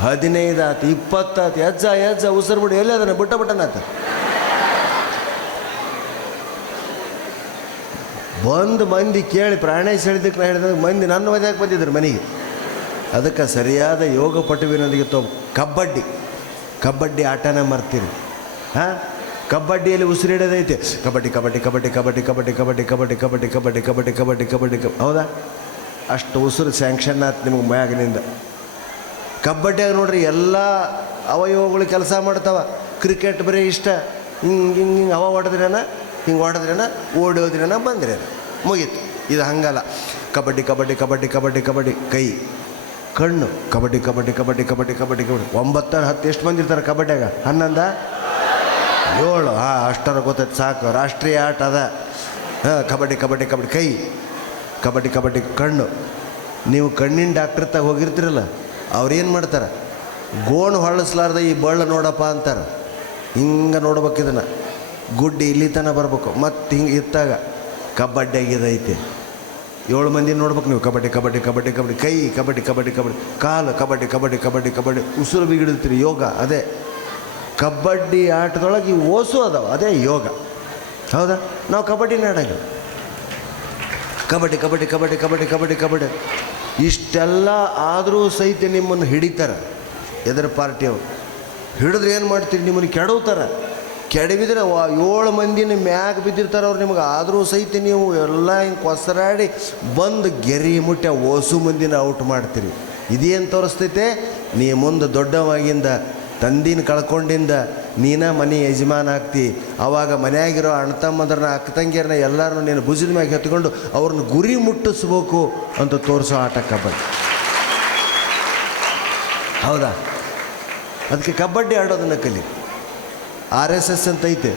ಹದಿನೈದು ಆತು ಇಪ್ಪತ್ತಾತು ಎಜ್ಜ ಎಜ್ಜ ಉಸಿರು ಬಿಡು, ಎಲ್ಲಿ ಅದನ್ನು? ಬಿಟ್ಟ ಬಿಟ್ಟನಾತ ಬಂದು ಮಂದಿ ಕೇಳಿ ಪ್ರಾಣೇಶ್ ಹೇಳಿದಕ್ಕೆ ನಾ ಮಂದಿ ನನ್ನ ಮದುವೆಗೆ ಬಂದಿದ್ರು ಮನೆಗೆ. ಅದಕ್ಕೆ ಸರಿಯಾದ ಯೋಗ ಪಟುವಿನೊಂದಿಗೆ ತೊ ಕಬಡ್ಡಿ ಕಬಡ್ಡಿ ಆಟನೇ ಮರ್ತೀರಿ. ಹಾಂ? ಕಬಡ್ಡಿಯಲ್ಲಿ ಉಸಿರಿಡೋದೈತೆ ಕಬಡ್ಡಿ ಕಬಡ್ಡಿ ಕಬಡ್ಡಿ ಕಬಡ್ಡಿ ಕಬಡ್ಡಿ ಕಬಡ್ಡಿ ಕಬಡ್ಡಿ ಕಬಡ್ಡಿ ಕಬಡ್ಡಿ ಕಬಡ್ಡಿ ಕಬಡ್ಡಿ ಕಬಡ್ಡಿ ಕಬ ಹೌದಾ ಅಷ್ಟು ಉಸಿರು ಸ್ಯಾಂಕ್ಷನ್ ಆಯ್ತು ನಿಮಗೆ ಮ್ಯಾಗಿನಿಂದ ಕಬಡ್ಡಿಯಾಗ ನೋಡ್ರಿ ಎಲ್ಲ ಅವಯವಗಳು ಕೆಲಸ ಮಾಡ್ತಾವ ಕ್ರಿಕೆಟ್ ಬರೀ ಇಷ್ಟ ಹಿಂಗೆ ಹಿಂಗೆ ಹಿಂಗೆ ಹವ ಹೊಡೆದ್ರೇನ ಹಿಂಗೆ ಹೊಡೆದ್ರೇನ ಓಡಿ ಹೋದ್ರೇನ ಬಂದ್ರೇನ ಮುಗೀತು ಇದು ಹಂಗಲ್ಲ ಕಬಡ್ಡಿ ಕಬಡ್ಡಿ ಕಬಡ್ಡಿ ಕಬಡ್ಡಿ ಕಬಡ್ಡಿ ಕೈ ಕಣ್ಣು ಕಬಡ್ಡಿ ಕಬಡ್ಡಿ ಕಬಡ್ಡಿ ಕಬಡ್ಡಿ ಕಬಡ್ಡಿ ಕಬಡ್ಡಿ ಒಂಬತ್ತು ಹತ್ತು ಎಷ್ಟು ಮಂದಿ ಇರ್ತಾರೆ ಕಬಡ್ಡಿಯಾಗ ಹನ್ನೊಂದ ಏಳು, ಹಾಂ, ಅಷ್ಟರ ಗೊತ್ತೈತೆ, ಸಾಕು. ರಾಷ್ಟ್ರೀಯ ಆಟ ಅದ. ಹಾಂ, ಕಬಡ್ಡಿ ಕಬಡ್ಡಿ ಕಬಡ್ಡಿ, ಕೈ. ಕಬಡ್ಡಿ ಕಬಡ್ಡಿ, ಕಣ್ಣು. ನೀವು ಕಣ್ಣಿನ ಡಾಕ್ಟ್ರ್ ತಾಗ ಹೋಗಿರ್ತೀರಲ್ಲ, ಅವ್ರೇನು ಮಾಡ್ತಾರೆ? ಗೋಣು ಹೊಳಸ್ಲಾರ್ದ ಈ ಬಳ್ಳ ನೋಡಪ್ಪ ಅಂತಾರೆ. ಹಿಂಗೆ ನೋಡ್ಬೇಕು ಇದನ್ನು. ಗುಡ್ಡಿ ಇಲ್ಲಿ ತನಕ ಬರ್ಬೇಕು. ಮತ್ತು ಹಿಂಗೆ ಇತ್ತಾಗ ಕಬಡ್ಡಿಯಾಗಿದೈತೆ ಏಳು ಮಂದಿ ನೋಡ್ಬೇಕು ನೀವು. ಕಬಡ್ಡಿ ಕಬಡ್ಡಿ ಕಬಡ್ಡಿ ಕಬಡ್ಡಿ. ಕೈ, ಕಬಡ್ಡಿ ಕಬಡ್ಡಿ ಕಬಡ್ಡಿ. ಕಾಲು, ಕಬಡ್ಡಿ ಕಬಡ್ಡಿ ಕಬಡ್ಡಿ ಕಬಡ್ಡಿ. ಉಸಿರು ಬಿಗಿಡ್ತೀರಿ ಯೋಗ, ಅದೇ. ಕಬಡ್ಡಿ ಆಟದೊಳಗೆ ಈ ಓಸು ಅದಾವ, ಅದೇ ಯೋಗ. ಹೌದಾ? ನಾವು ಕಬಡ್ಡಿನ ಆಡೋಲ್ಲ ಕಬಡ್ಡಿ ಕಬಡ್ಡಿ ಕಬಡ್ಡಿ ಕಬಡ್ಡಿ ಕಬಡ್ಡಿ ಕಬಡ್ಡಿ. ಇಷ್ಟೆಲ್ಲ ಆದರೂ ಸಹಿತ ನಿಮ್ಮನ್ನು ಹಿಡಿತಾರೆ ಎದುರು ಪಾರ್ಟಿಯವರು ಹಿಡಿದ್ರೆ ಏನು ಮಾಡ್ತೀರಿ? ನಿಮ್ಮನ್ನು ಕೆಡವ್ತಾರೆ. ಕೆಡವಿದ್ರೆ ಏಳು ಮಂದಿನ ಮ್ಯಾಗ ಬಿದ್ದಿರ್ತಾರೆ ಅವ್ರು ನಿಮ್ಗೆ. ಆದರೂ ಸಹಿತ ನೀವು ಎಲ್ಲ ಹಿಂಗೆ ಕೊಸರಾಡಿ ಬಂದು ಗೆರಿ ಮುಟ್ಟ ಓಸು ಮಂದಿನ ಔಟ್ ಮಾಡ್ತೀರಿ. ಇದೇನು ತೋರಿಸ್ತೈತೆ? ನೀ ಮುಂದೆ ದೊಡ್ಡವಾಗಿಂದ ತಂದಿನ ಕಳ್ಕೊಂಡಿಂದ ನೀನ ಮನೆ ಯಜಮಾನ ಆಗ್ತಿ. ಅವಾಗ ಮನೆಯಾಗಿರೋ ಅಣ್ಣ ತಮ್ಮಂದ್ರನ್ನ, ಅಕ್ಕ ತಂಗಿಯರನ್ನ ಎಲ್ಲರನ್ನೂ ನೀನು ಭುಜದ ಮ್ಯಾಗೆ ಎತ್ಕೊಂಡು ಅವ್ರನ್ನ ಗುರಿ ಮುಟ್ಟಿಸ್ಬೇಕು ಅಂತ ತೋರಿಸೋ ಆಟ ಕಬಡ್ಡಿ ಹೌದಾ? ಅದಕ್ಕೆ ಕಬಡ್ಡಿ ಆಡೋದನ್ನು ಕಲಿ. ಆರ್ ಎಸ್ ಎಸ್ ಅಂತ ಐತೆ.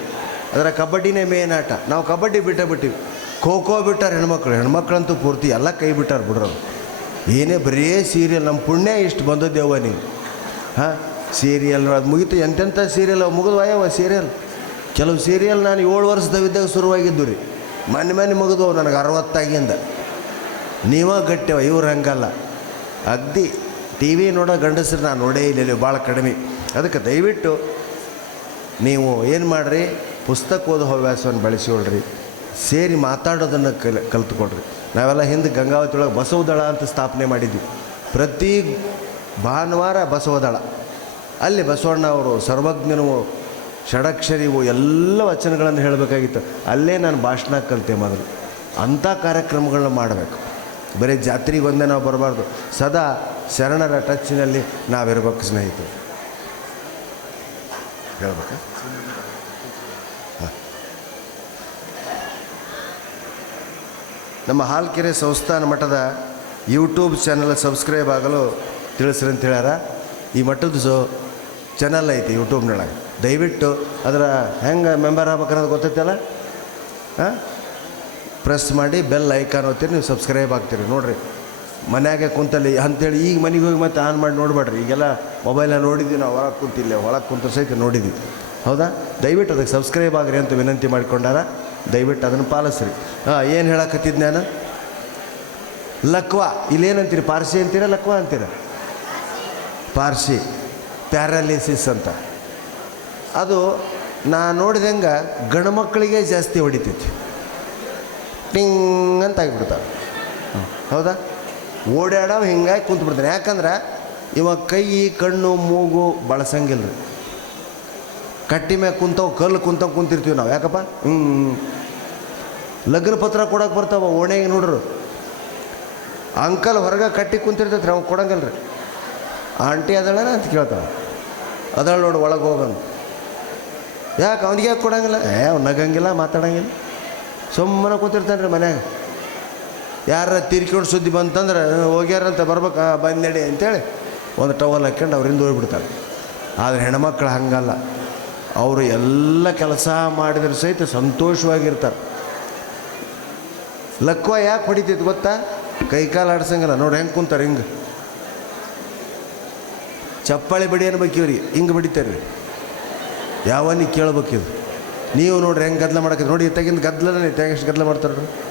ಅದರ ಕಬಡ್ಡಿನೇ ಮೇನ್ ಆಟ. ನಾವು ಕಬಡ್ಡಿ ಬಿಟ್ಟೇ ಬಿಟ್ಟಿವಿ. ಖೋ ಖೋ ಬಿಟ್ಟಾರೆ ಹೆಣ್ಮಕ್ಳು. ಹೆಣ್ಮಕ್ಳಂತೂ ಪೂರ್ತಿ ಎಲ್ಲ ಕೈ ಬಿಟ್ಟಾರೆ ಬಿಡ್ರವ್ರು ಏನೇ ಬರೀ ಸೀರಿಯಲ್ ನಮ್ಮ ಪುಣ್ಯ ಇಷ್ಟು ಬಂದದ್ದೇವ ನೀವು ಹಾಂ? ಸೀರಿಯಲ್ ಅದು ಮುಗಿತು, ಎಂತೆಂಥ ಸೀರಿಯಲ್? ಮುಗಿದು ವಾಯವ ಸೀರಿಯಲ್. ಕೆಲವು ಸೀರಿಯಲ್ ನಾನು ಏಳು ವರ್ಷದವಿದ್ದಾಗ ಶುರುವಾಗಿದ್ದು ರೀ. ಮನೆ ಮನೆ ಮುಗಿದು ನನಗೆ ಅರವತ್ತಾಗಿಂದ. ನೀವ ಗಟ್ಟಿವ, ಇವ್ರು ಹಂಗಲ್ಲ. ಅಗ್ದಿ ಟಿ ವಿ ನೋಡೋ ಗಂಡಸ್ರು ನಾನು ನೋಡೇ ಇಲ್ಲ ಭಾಳ ಕಡಿಮೆ. ಅದಕ್ಕೆ ದಯವಿಟ್ಟು ನೀವು ಏನು ಮಾಡಿರಿ, ಪುಸ್ತಕ ಓದೋ ಹವ್ಯಾಸವನ್ನು ಬೆಳೆಸಿಕೊಳ್ರಿ. ಸೇರಿ ಮಾತಾಡೋದನ್ನು ಕಲ್, ಕಲ್ತ್ಕೊಳ್ರಿ. ನಾವೆಲ್ಲ ಹಿಂದೆ ಗಂಗಾವತಿ ಒಳಗೆ ಬಸವದಳ ಅಂತ ಸ್ಥಾಪನೆ ಮಾಡಿದ್ವಿ. ಪ್ರತಿ ಭಾನುವಾರ ಬಸವದಳ ಅಲ್ಲಿ ಬಸವಣ್ಣ ಅವರು ಸರ್ವಜ್ಞನು ಷಡಕ್ಷರಿವು ಎಲ್ಲ ವಚನಗಳನ್ನು ಹೇಳಬೇಕಾಗಿತ್ತು. ಅಲ್ಲೇ ನಾನು ಭಾಷಣ ಕಲಿತೆ ಮೊದಲು. ಅಂಥ ಕಾರ್ಯಕ್ರಮಗಳನ್ನ ಮಾಡಬೇಕು. ಬರೀ ಜಾತ್ರೆಗೆ ಒಂದೇ ನಾವು ಬರಬಾರ್ದು. ಸದಾ ಶರಣರ ಟಚ್ನಲ್ಲಿ ನಾವಿರಬೇಕು ಸ್ನೇಹಿತರು. ಹೇಳ್ಬೇಕಾ? ನಮ್ಮ ಹಾಲ್ಕೆರೆ ಸಂಸ್ಥಾನ ಮಠದ ಯೂಟ್ಯೂಬ್ ಚಾನಲ್ ಸಬ್ಸ್ಕ್ರೈಬ್ ಆಗಲು ತಿಳಿಸ್ರಿ ಅಂತ ಹೇಳ್ಯಾರ. ಈ ಮಠದ ಚಾನಲ್ ಐತಿ ಯೂಟ್ಯೂಬ್ನೊಳಗೆ ದಯವಿಟ್ಟು ಅದರ ಹೆಂಗೆ ಮೆಂಬರ್ ಆಗ್ಬೇಕನ್ನೋದು ಗೊತ್ತೈತಲ್ಲ? ಹಾಂ? ಪ್ರೆಸ್ ಮಾಡಿ ಬೆಲ್ ಐಕಾನ್ ಓದ್ತೀರಿ ನೀವು ಸಬ್ಸ್ಕ್ರೈಬ್ ಆಗ್ತೀರಿ. ನೋಡಿರಿ, ಮನ್ಯಾಗೆ ಕುಂತಲ್ಲಿ, ಅಂತೇಳಿ ಈಗ ಮನೆಗೆ ಹೋಗಿ ಮತ್ತೆ ಆನ್ ಮಾಡಿ ನೋಡಬೇಡ್ರಿ. ಈಗೆಲ್ಲ ಮೊಬೈಲಲ್ಲಿ ನೋಡಿದ್ದೀವಿ ನಾವು ಹೊರಗೆ ಕುಂತಿಲ್ಲ ಒಳಗೆ ಕುಂತ ಸಹಿತ ನೋಡಿದ್ವಿ. ಹೌದಾ? ದಯವಿಟ್ಟು ಅದಕ್ಕೆ ಸಬ್ಸ್ಕ್ರೈಬ್ ಆಗ್ರಿ ಅಂತ ವಿನಂತಿ ಮಾಡಿಕೊಂಡಾರ, ದಯವಿಟ್ಟು ಅದನ್ನು ಪಾಲಿಸ್ರಿ. ಹಾಂ, ಏನು ಹೇಳಕತ್ತಿದ್ದು ನಾನು? ಲಕ್ವಾ, ಇಲ್ಲೇನಂತೀರಿ? ಪಾರ್ಸಿ ಅಂತೀರಾ, ಲಕ್ವಾ ಅಂತೀರಾ? ಪಾರ್ಸಿ. ಪ್ಯಾರಾಲಿಸಿಸ್ ಅಂತ. ಅದು ನಾ ನೋಡಿದಂಗೆ ಗಂಡು ಮಕ್ಕಳಿಗೆ ಜಾಸ್ತಿ ಹೊಡಿತೈತಿ. ಟಿಂಗ್ ಅಂತ ಆಗಿಬಿಡ್ತಾವೆ. ಹೌದಾ? ಓಡಾಡೋ ಹಿಂಗಾಗಿ ಕುಂತ್ಬಿಡ್ತಾನೆ. ಯಾಕಂದ್ರೆ ಇವ ಕೈ, ಕಣ್ಣು, ಮೂಗು ಬಳಸಂಗಿಲ್ಲ ಕಟ್ಟಿ ಮ್ಯಾಗ ಕುಂತವು, ಕಲ್ಲು ಕುಂತವು ಕುಂತಿರ್ತೀವಿ ನಾವು. ಯಾಕಪ್ಪ? ಹ್ಞೂ ಲಗ್ನ ಪತ್ರ ಕೊಡಕ್ಕೆ ಬರ್ತಾವ ಓಣೆಗೆ ನೋಡ್ರು. ಅಂಕಲ್ ಹೊರಗೆ ಕಟ್ಟಿ ಕುಂತಿರ್ತೈತ್ರಿ ಅವ್ನು ಕೊಡಂಗಿಲ್ಲ ರೀ ಆಂಟಿ ಅದಳನ ಅಂತ ಕೇಳ್ತಾವ ಅದಳ ನೋಡು ಒಳಗೆ ಹೋಗಂದು ಯಾಕೆ ಅವ್ನಿಗೆ ಯಾಕೆ ಕೊಡಂಗಿಲ್ಲ? ಏ, ಅವ್ನು ನಗಂಗಿಲ್ಲ, ಮಾತಾಡಂಗಿಲ್ಲ. ಸುಮ್ಮನೆ ಕೂತಿರ್ತಾನೆ ರೀ ಮನ್ಯಾಗ. ಯಾರ ತೀರ್ಕೊಂಡು ಸುದ್ದಿ ಬಂತಂದ್ರೆ ಹೋಗ್ಯಾರಂತ, ಬರ್ಬೇಕು? ಬಂದ್ ಅಂತೇಳಿ ಒಂದು ಟವಲ್ ಹಾಕ್ಕೊಂಡು ಅವರಿಂದ ಹೋಗ್ಬಿಡ್ತಾರೆ ಆದರೆ ಹೆಣ್ಮಕ್ಳು ಹಂಗಲ್ಲ. ಅವರು ಎಲ್ಲ ಕೆಲಸ ಮಾಡಿದ್ರೆ ಸಹಿತ ಸಂತೋಷವಾಗಿರ್ತಾರೆ. ಲಕ್ವ ಯಾಕೆ ಹೊಡಿತೈತೆ ಗೊತ್ತಾ? ಕೈ ಕಾಲು ಆಡ್ಸಂಗಿಲ್ಲ. ನೋಡಿ ಹೆಂಗೆ ಕುಂತಾರೆ ಹಿಂಗೆ. ಚಪ್ಪಾಳಿ ಬಡಿ ಅನ್ಬೇಕು ಇವ್ರಿಗೆ ಹಿಂಗೆ ಬಡಿತಾರೆ ರೀ ಕೇಳ್ಬೇಕು ಇದು ನೀವು ನೋಡ್ರಿ ಹೆಂಗೆ ಗದ್ದಲ ಮಾಡಕ್ಕೆ ನೋಡಿ ತೆಗಿಂದ ಗದ್ದಲನೇ ತೆಗಷ್ಟು ಗದ್ದಲ ಮಾಡ್ತಾರೆ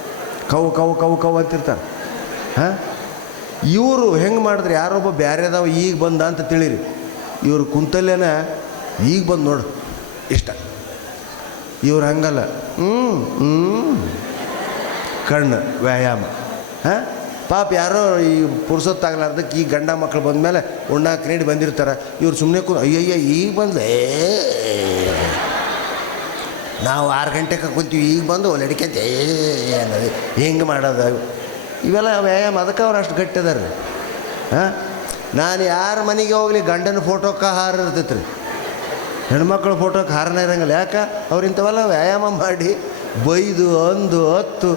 ಕವು ಕವು ಕವು ಕವು ಅಂತಿರ್ತಾರೆ. ಹಾಂ? ಇವರು ಹೆಂಗೆ ಮಾಡಿದ್ರೆ ಯಾರೊಬ್ಬ ಅದಾವ, ಈಗ ಬಂದ ಅಂತ ತಿಳಿರಿ. ಇವರು ಕುಂತಲ್ಲೇನ ಈಗ ಬಂದು ನೋಡು. ಇಷ್ಟ. ಇವ್ರು ಹಂಗಲ್ಲ. ಹ್ಞೂ ಹ್ಞೂ ಕಣ್ಣು, ವ್ಯಾಯಾಮ. ಹಾಂ? ಪಾಪ ಯಾರೋ ಈ ಪುರ್ಸೊತ್ತಾಗ್ಲಾರ್ದಕ್ಕೆ ಈ ಗಂಡ ಮಕ್ಕಳು ಬಂದಮೇಲೆ ಉಣ್ಣಾಕ ನೀಡಿ ಬಂದಿರ್ತಾರೆ. ಇವ್ರು ಸುಮ್ಮನೆ ಕು ಅಯ್ಯಯ್ಯ, ಈಗ ಬಂದ್ಲೇ? ನಾವು ಆರು ಗಂಟೆಗೆ ಕೂತೀವಿ, ಈಗ ಬಂದು ಲಡಿಕಂತ ಅನ್ನೋದು ಹೆಂಗೆ ಮಾಡೋದು? ಇವೆಲ್ಲ ವ್ಯಾಯಾಮ, ಅದಕ್ಕೆ ಅವ್ರು ಅಷ್ಟು ಗಟ್ಟಿ ರೀ ಹಾಂ? ನಾನು ಯಾರ ಮನೆಗೆ ಹೋಗಲಿ, ಗಂಡನ ಫೋಟೋಕ್ಕೆ ಹಾರ ಇರ್ತೈತೆ ರೀ ಹೆಣ್ಮಕ್ಳ ಫೋಟೋಕ್ಕೆ ಹಾರನೇ ಇರಂಗಿಲ್ಲ. ಯಾಕೆ? ಅವ್ರು ಇಂಥವೆಲ್ಲ ವ್ಯಾಯಾಮ ಮಾಡಿ ಬೈದು, ಅಂದು, ಹತ್ತು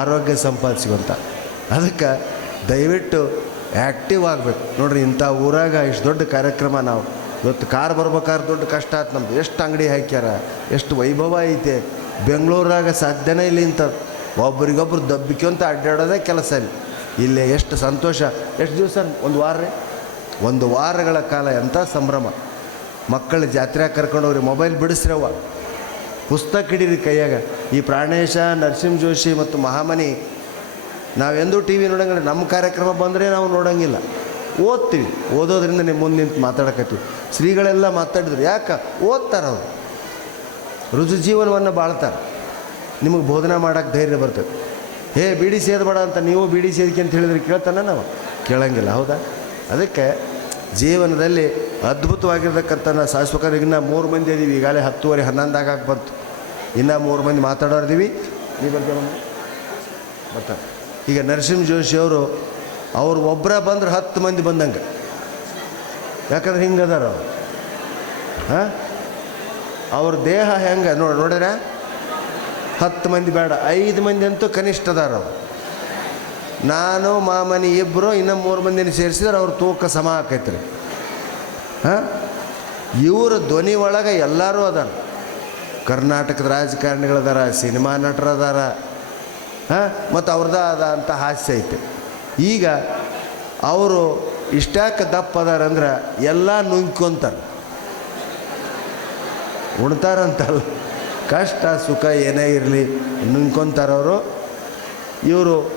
ಆರೋಗ್ಯ ಸಂಪಾದಿಸ್ಕೊಂತ. ಅದಕ್ಕೆ ದಯವಿಟ್ಟು ಆ್ಯಕ್ಟಿವ್ ಆಗಬೇಕು. ನೋಡ್ರಿ, ಇಂಥ ಊರಾಗ ಇಷ್ಟು ದೊಡ್ಡ ಕಾರ್ಯಕ್ರಮ ನಾವು. ಇವತ್ತು ಕಾರ್ ಬರ್ಬೇಕಾದ್ರೆ ದೊಡ್ಡ ಕಷ್ಟ ಆಯ್ತು ನಮ್ದು. ಎಷ್ಟು ಅಂಗಡಿ ಹಾಕ್ಯಾರ, ಎಷ್ಟು ವೈಭವ ಐತೆ. ಬೆಂಗಳೂರಾಗ ಸಾಧ್ಯನೇ ಇಲ್ಲ ಇಂಥದ್ದು. ಒಬ್ರಿಗೊಬ್ರು ದಬ್ಬಿಕೊಂತ ಅಡ್ಡಾಡೋದೇ ಕೆಲಸ ಇಲ್ಲಿ. ಇಲ್ಲಿ ಎಷ್ಟು ಸಂತೋಷ. ಎಷ್ಟು ದಿವಸ, ಒಂದು ವಾರ ರೀ ಒಂದು ವಾರಗಳ ಕಾಲ ಎಂಥ ಸಂಭ್ರಮ. ಮಕ್ಕಳ ಜಾತ್ರೆ ಕರ್ಕೊಂಡೋಗ್ರಿ ಮೊಬೈಲ್ ಬಿಡಿಸ್ರವ್ವ. ಪುಸ್ತಕ ಹಿಡೀರಿ ಕೈಯಾಗ. ಈ ಪ್ರಾಣೇಶ, ನರಸಿಂಹ ಜೋಶಿ ಮತ್ತು ಮಹಾಮನಿ ನಾವೆಂದೂ ಟಿ ವಿ ನೋಡಂಗಿಲ್ಲ. ನಮ್ಮ ಕಾರ್ಯಕ್ರಮ ಬಂದರೆ ನಾವು ನೋಡೋಂಗಿಲ್ಲ. ಓದ್ತೀವಿ. ಓದೋದ್ರಿಂದ ನಿಮ್ಮ ಮುಂದೆ ನಿಂತು ಮಾತಾಡಕತ್ತೀವಿ. ಶ್ರೀಗಳೆಲ್ಲ ಮಾತಾಡಿದ್ರು. ಯಾಕೆ? ಓದ್ತಾರೆ ಅವರು. ರುಜು ಜೀವನವನ್ನು ಬಾಳ್ತಾರೆ. ನಿಮಗೆ ಬೋಧನೆ ಮಾಡೋಕ್ಕೆ ಧೈರ್ಯ ಬರ್ತದೆ. ಹೇ, ಬಿಡಿ ಸೇದಬೇಡ ಅಂತ ನೀವು ಬಿಡಿ ಸೇದಿಕೆ ಅಂತ ಹೇಳಿದ್ರೆ ಕೇಳ್ತಾನೆ ನಾವು? ಕೇಳಂಗಿಲ್ಲ. ಹೌದಾ? ಅದಕ್ಕೆ ಜೀವನದಲ್ಲಿ ಅದ್ಭುತವಾಗಿರ್ತಕ್ಕಂಥ ನಾ ಶಾಶ್ವಕರಿಗಿನ್ನ ಮೂರು ಮಂದಿ ಇದೀವಿ. ಈಗಾಗಲೇ ಹತ್ತುವರೆ, ಹನ್ನೊಂದಾಗ ಬಂತು ಇನ್ನೂ ಮೂರು ಮಂದಿ ಮಾತಾಡೋರಿದ್ದೀವಿ ನೀವು ಬರ್ತೀವಿ ಬರ್ತಾರೆ. ಈಗ ನರಸಿಂಹ ಜೋಶಿ ಅವರು, ಅವ್ರು ಒಬ್ಬರ ಬಂದ್ರೆ ಹತ್ತು ಮಂದಿ ಬಂದಂಗೆ. ಯಾಕಂದ್ರೆ ಹಿಂಗೆ ಅದಾರ ಅವ್ರು. ಹಾಂ? ಅವ್ರ ದೇಹ ಹೆಂಗೆ ನೋಡಿ ನೋಡ್ಯಾರ ಹತ್ತು ಮಂದಿ ಬೇಡ, ಐದು ಮಂದಿ ಅಂತೂ ಕನಿಷ್ಠ ಅದಾರ ಅವ್ರು. ನಾನು, ಮಾಮನಿ ಇಬ್ಬರು ಇನ್ನೂ ಮೂರು ಮಂದಿನ ಸೇರಿಸಿದ್ರೆ ಅವ್ರ ತೂಕ ಸಮ ಆಕೈತ್ರಿ. ಹಾಂ? ಇವ್ರ ಧ್ವನಿ ಒಳಗೆ ಎಲ್ಲರೂ ಅದಾರ. ಕರ್ನಾಟಕದ ರಾಜಕಾರಣಿಗಳದಾರ, ಸಿನಿಮಾ ನಟರದಾರ ಹಾಂ? ಮತ್ತು ಅವ್ರದ್ದೇ ಆದ ಅಂತ ಹಾಸ್ಯ ಐತೆ. ಈಗ ಅವರು ಇಷ್ಟಾಕ ದಪ್ಪ ಅದಾರಂದ್ರೆ ಎಲ್ಲ ನುಂಗ್ಕೊಂತಾರೆ. ಉಣ್ತಾರಂತಲ್ಲ. ಕಷ್ಟ, ಸುಖ ಏನೇ ಇರಲಿ ನುಂಗ್ಕೊಂತಾರವರು ಇವರು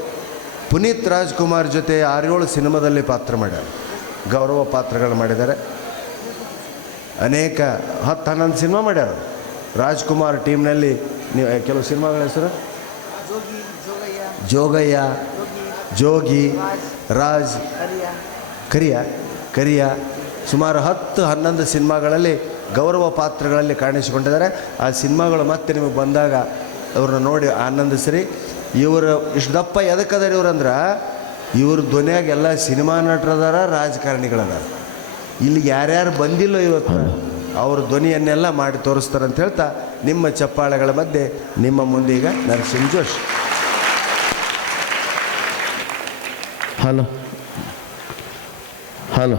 ಪುನೀತ್ ರಾಜ್ಕುಮಾರ್ ಜೊತೆ ಆರೇಳು ಸಿನಿಮಾದಲ್ಲಿ ಪಾತ್ರ ಮಾಡ್ಯಾರ. ಗೌರವ ಪಾತ್ರಗಳು ಮಾಡಿದ್ದಾರೆ ಅನೇಕ ಹತ್ತು ಹನ್ನೊಂದು ಸಿನಿಮಾ ಮಾಡ್ಯಾರ ರಾಜ್ಕುಮಾರ್ ಟೀಮ್ನಲ್ಲಿ ನೀವು, ಕೆಲವು ಸಿನಿಮಾಗಳ ಹೆಸರು? ಜೋಗಯ್ಯ, ಜೋಗಿ, ರಾಜ್, ಕರಿಯ ಕರಿಯ. ಸುಮಾರು ಹತ್ತು, ಹನ್ನೊಂದು ಸಿನಿಮಾಗಳಲ್ಲಿ ಗೌರವ ಪಾತ್ರಗಳಲ್ಲಿ ಕಾಣಿಸಿಕೊಂಡಿದ್ದಾರೆ. ಆ ಸಿನಿಮಾಗಳು ಮತ್ತೆ ನಿಮಗೆ ಬಂದಾಗ ಅವ್ರನ್ನ ನೋಡಿ ಆನಂದಿಸ್ರಿ. ಇವರು ಇಷ್ಟು ದಪ್ಪ ಎದಕ್ಕದಾರ ಇವ್ರಂದ್ರೆ ಇವ್ರ ಧ್ವನಿಯಾಗ ಎಲ್ಲ ಸಿನಿಮಾ ನಟರದಾರ, ರಾಜಕಾರಣಿಗಳದಾರ. ಇಲ್ಲಿ ಯಾರ್ಯಾರು ಬಂದಿಲ್ಲೋ ಇವತ್ತು, ಅವ್ರ ಧ್ವನಿಯನ್ನೆಲ್ಲ ಮಾಡಿ ತೋರಿಸ್ತಾರಂತ ಹೇಳ್ತಾ ನಿಮ್ಮ ಚಪ್ಪಾಳೆಗಳ ಮಧ್ಯೆ ನಿಮ್ಮ ಮುಂದೀಗ ನರಸಿಂಹ ಜೋಶಿ. Hello hello